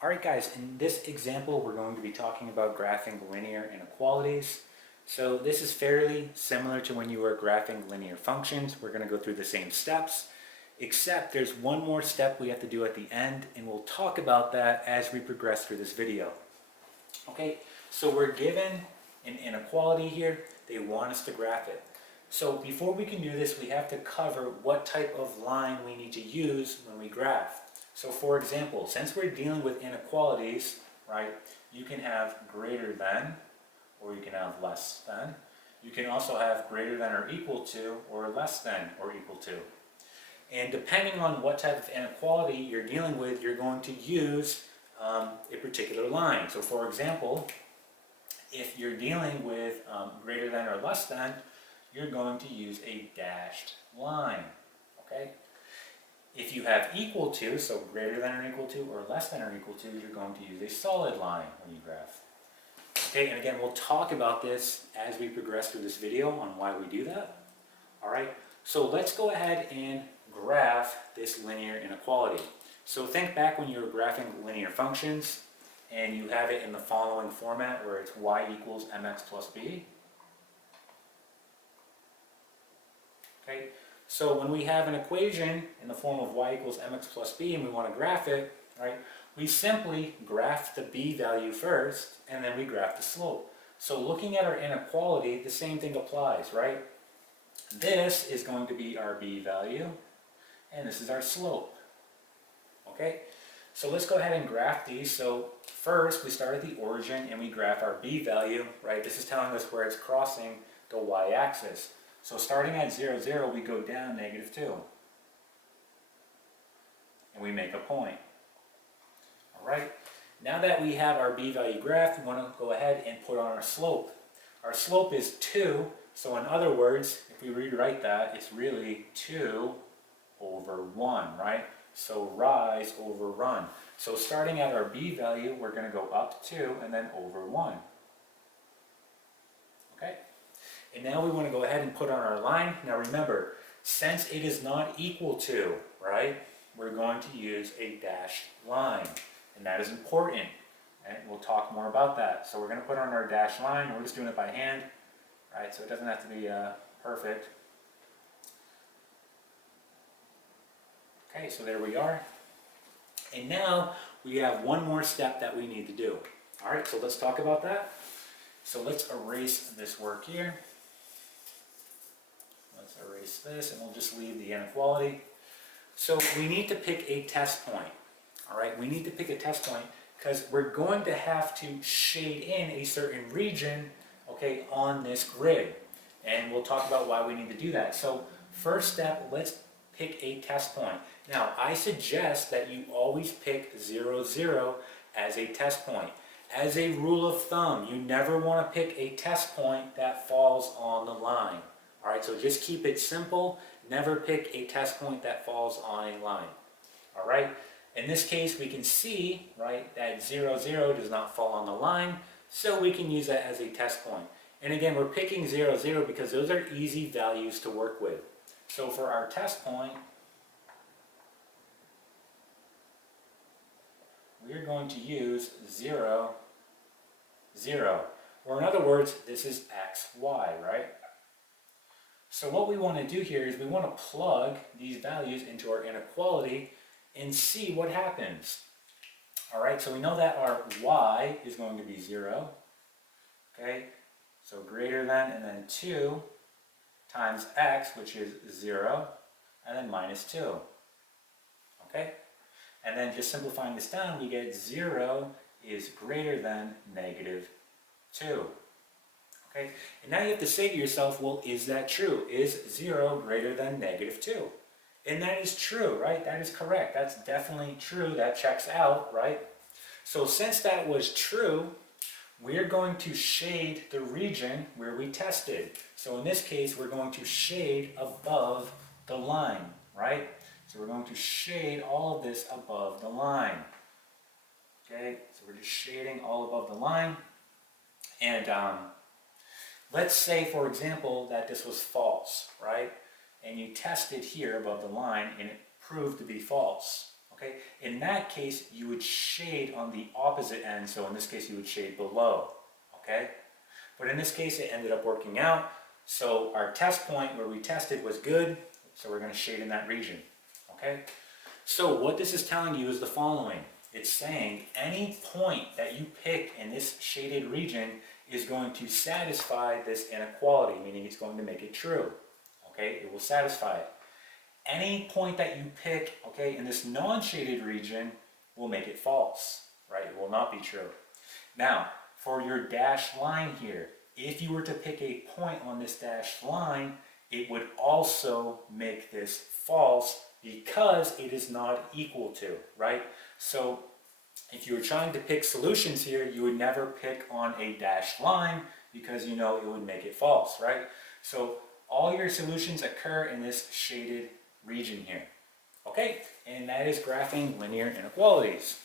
Alright guys, in this example we're going to be talking about graphing linear inequalities. So this is fairly similar to when you were graphing linear functions. We're going to go through the same steps, except there's one more step we have to do at the end, and we'll talk about that as we progress through this video. Okay, so we're given an inequality here. They want us to graph it. So before we can do this, we have to cover what type of line we need to use when we graph. So for example, since we're dealing with inequalities, right, you can have greater than, or you can have less than. You can also have greater than or equal to, or less than or equal to. And depending on what type of inequality you're dealing with, you're going to use a particular line. So for example, if you're dealing with greater than or less than, you're going to use a dashed line, okay? If you have equal to, so greater than or equal to, or less than or equal to, you're going to use a solid line when you graph. Okay, and again, we'll talk about this as we progress through this video on why we do that. All right, so let's go ahead and graph this linear inequality. So think back when you were graphing linear functions, and you have it in the following format where it's y equals mx plus b. Okay, so when we have an equation in the form of y equals mx plus b and we want to graph it, right, we simply graph the b value first and then we graph the slope. So looking at our inequality, the same thing applies, right? This is going to be our b value and this is our slope. Okay, so let's go ahead and graph these. So first we start at the origin and we graph our b value, right? This is telling us where it's crossing the y-axis. So starting at 0, 0, we go down -2. And we make a point. All right. Now that we have our b value graphed, we want to go ahead and put on our slope. Our slope is 2. So in other words, if we rewrite that, it's really 2 over 1, right? So rise over run. So starting at our b value, we're going to go up 2 and then over 1. Okay? And now we want to go ahead and put on our line. Now remember, since it is not equal to, right, we're going to use a dashed line. And that is important. And we'll talk more about that. So we're going to put on our dashed line. We're just doing it by hand, right? So it doesn't have to be perfect. Okay, so there we are. And now we have one more step that we need to do. All right, so let's talk about that. So let's erase this work here. Let's erase this and we'll just leave the inequality. So we need to pick a test point. All right, we need to pick a test point because we're going to have to shade in a certain region, okay, on this grid. And we'll talk about why we need to do that. So first step, let's pick a test point. Now, I suggest that you always pick 0, 0 as a test point. As a rule of thumb, you never want to pick a test point that falls on the line. All right, so just keep it simple. Never pick a test point that falls on a line. All right, in this case, we can see, right, that 0, 0 does not fall on the line, so we can use that as a test point. And again, we're picking 0, 0 because those are easy values to work with. So for our test point, we're going to use 0, 0. Or in other words, this is x, y, right? So what we want to do here is we want to plug these values into our inequality and see what happens. All right, so we know that our y is going to be 0. Okay, so greater than and then 2 times x, which is 0, and then -2. Okay, and then just simplifying this down, we get 0 is greater than -2. Okay, and now you have to say to yourself, well, is that true? Is 0 greater than -2? And that is true, right? That is correct. That's definitely true. That checks out, right? So since that was true, we're going to shade the region where we tested. So in this case, we're going to shade above the line, right? So we're going to shade all of this above the line. Okay, so we're just shading all above the line. And let's say, for example, that this was false, right? And you tested here above the line and it proved to be false. Okay, in that case, you would shade on the opposite end, so in this case, you would shade below, okay? But in this case, it ended up working out, so our test point where we tested was good, so we're going to shade in that region, okay? So what this is telling you is the following. It's saying any point that you pick in this shaded region is going to satisfy this inequality, meaning it's going to make it true, okay? It will satisfy it. Any point that you pick, okay, in this non-shaded region will make it false, right? It will not be true. Now, for your dashed line here, if you were to pick a point on this dashed line, it would also make this false because it is not equal to, right? So if you were trying to pick solutions here, you would never pick on a dashed line because you know it would make it false, right? So all your solutions occur in this shaded region here. Okay, and that is graphing linear inequalities.